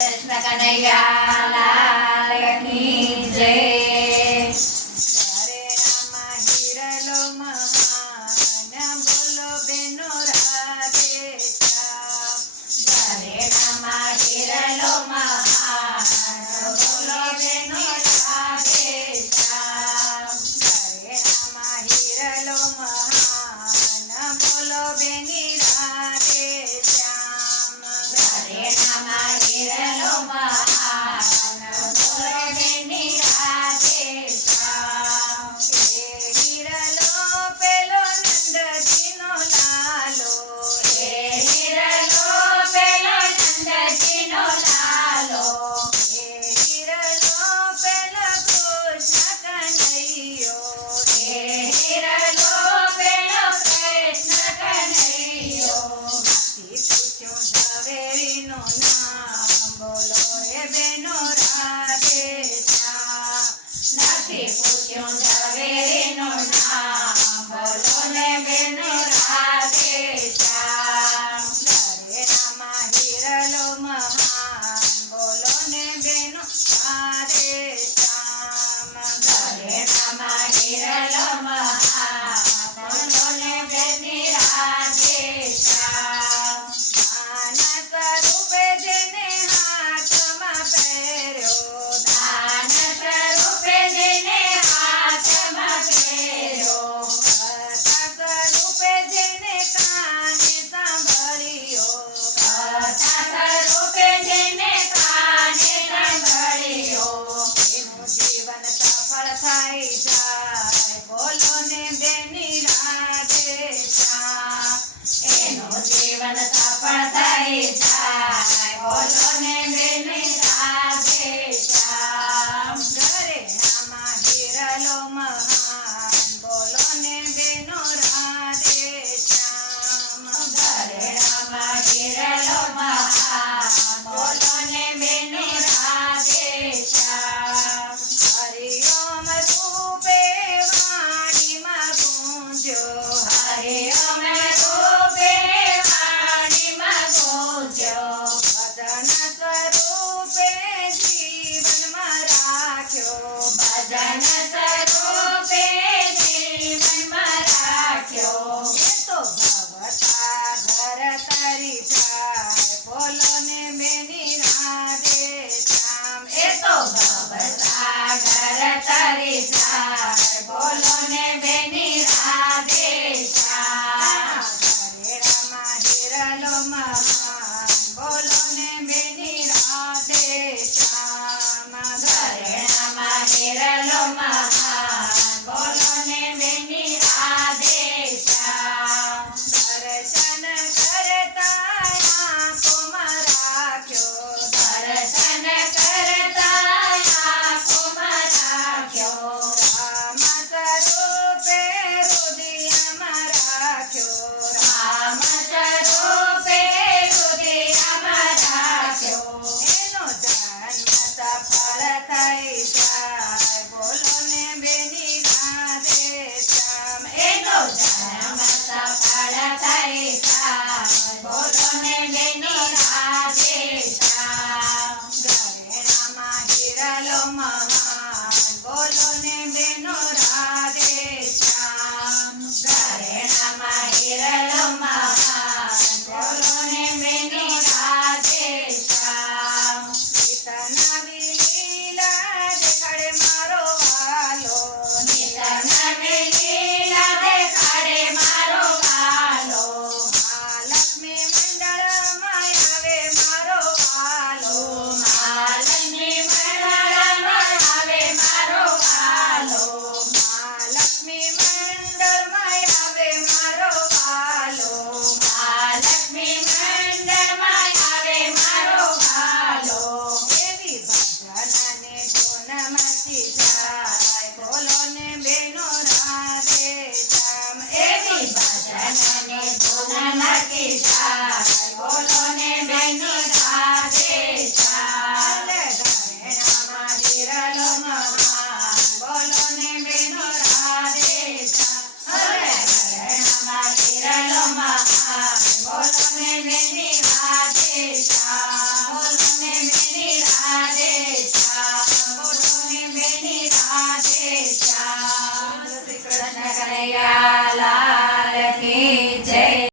కృష్ణ కనయ్యాలా દેવીનું નામ બોલો રે બેનો રાધે શ્યામ નથી પૂછ્યું ઝવેરીનું નામ ಕಾರಣ